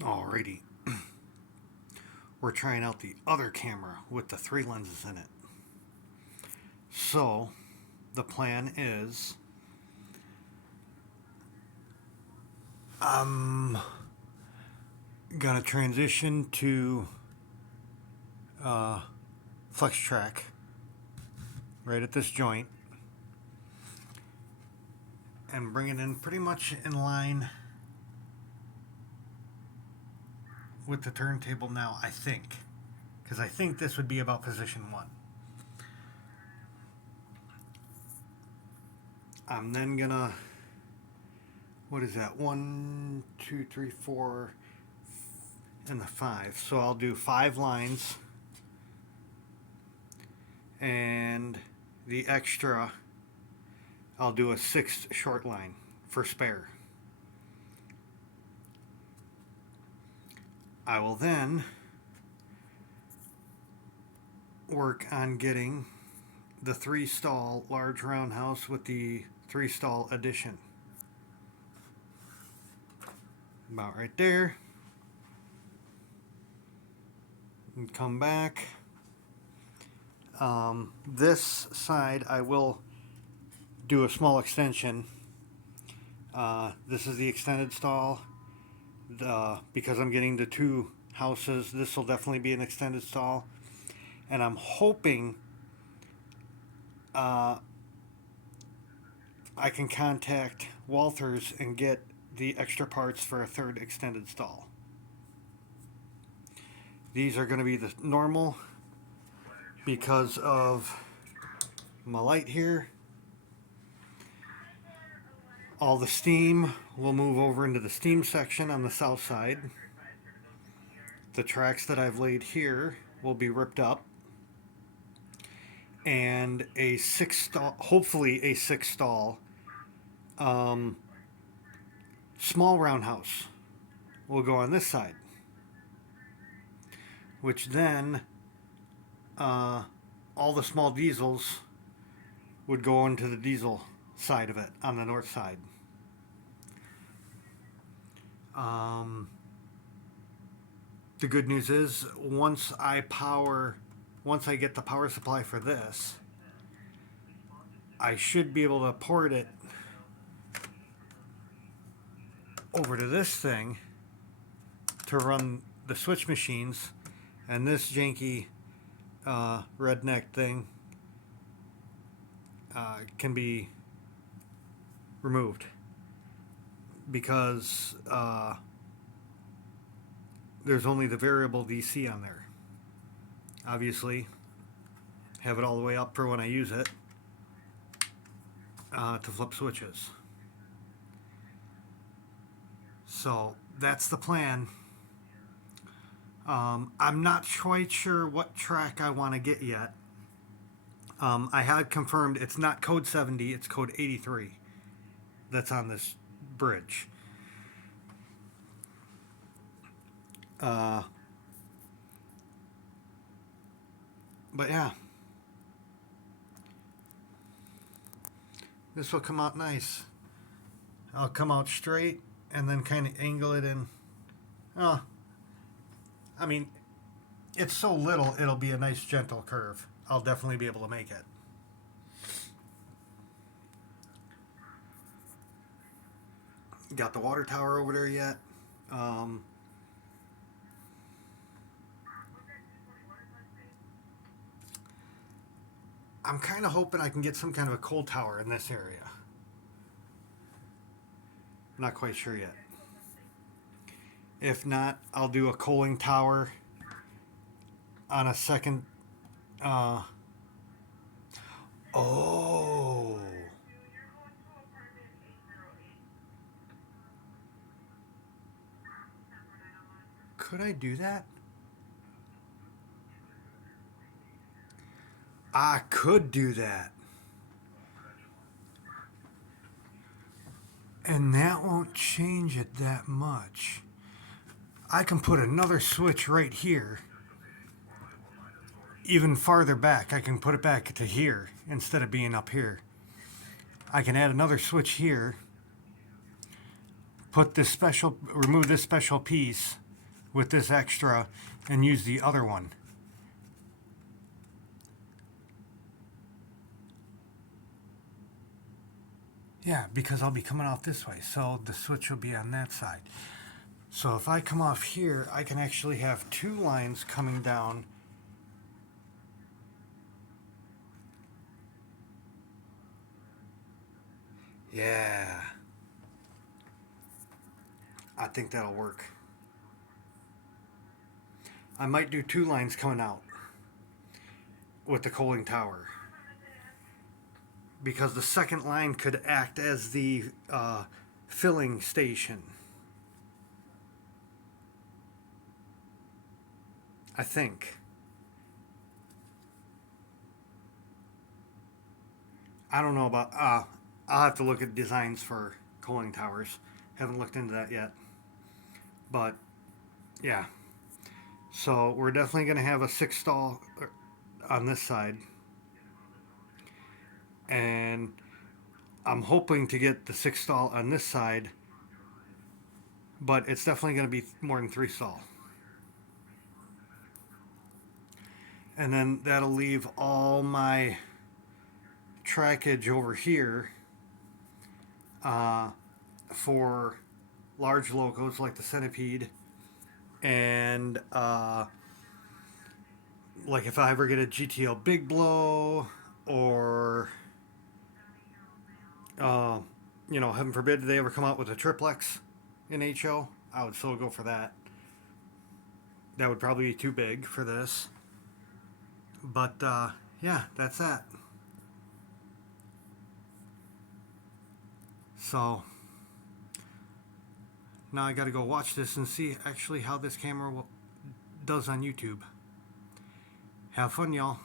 Alrighty, we're trying out the other camera with the 3 lenses in it. So, the plan is I'm gonna transition to Flex Track right at this joint and bring it in pretty much in line with the turntable now, I think. Because I think this would be about position 1. I'm then gonna, what is that? 1, 2, 3, 4, and the 5. So I'll do 5 lines, and the extra, I'll do a 6th short line for spare. I will then work on getting the 3 stall large roundhouse with the 3 stall addition. About right there. And come back. This side I will do a small extension. This is the extended stall. Because I'm getting the 2 houses, this will definitely be an extended stall. And I'm hoping I can contact Walthers and get the extra parts for a 3rd extended stall. These are going to be the normal because of my light here. All the steam will move over into the steam section on the south side. The tracks that I've laid here will be ripped up. And a 6 stall, hopefully a 6 stall, small roundhouse will go on this side. Which then, all the small diesels would go into the diesel side of it on the north side. The good news is once I get the power supply for this, I should be able to port it over to this thing to run the switch machines, and this janky redneck thing can be removed because there's only the variable DC on there. Obviously, have it all the way up for when I use it to flip switches. So that's the plan. I'm not quite sure what track I want to get yet. I had confirmed it's not code 70, it's code 83 that's on this bridge. But yeah, this will come out nice. I'll come out straight and then kind of angle it in. I mean, it's so little, it'll be a nice gentle curve. I'll definitely be able to make it. Got the water tower over there yet? I'm kind of hoping I can get some kind of a cold tower in this area. Not quite sure yet. If not, I'll do a cooling tower on a second. Oh. Could I do that? I could do that. And that won't change it that much. I can put another switch right here. Even farther back, I can put it back to here instead of being up here. I can add another switch here. Put this special, remove this special piece, with this extra and use the other one. Yeah, because I'll be coming off this way, so the switch will be on that side. So if I come off here, I can actually have two lines coming down. Yeah. I think that'll work. I might do two lines coming out with the cooling tower, because the second line could act as the filling station. I think. I don't know about. I'll have to look at designs for cooling towers. Haven't looked into that yet. But yeah. So we're definitely going to have a 6 stall on this side. And I'm hoping to get the 6 stall on this side. But it's definitely going to be more than 3 stall. And then that'll leave all my trackage over here for large locos like the Centipede, and like if I ever get a GTL Big Blow, or heaven forbid they ever come out with a triplex in HO, I would still go for that. That would probably be too big for this, but yeah, that's that. So now I got to go watch this and see actually how this camera does on YouTube. Have fun, y'all.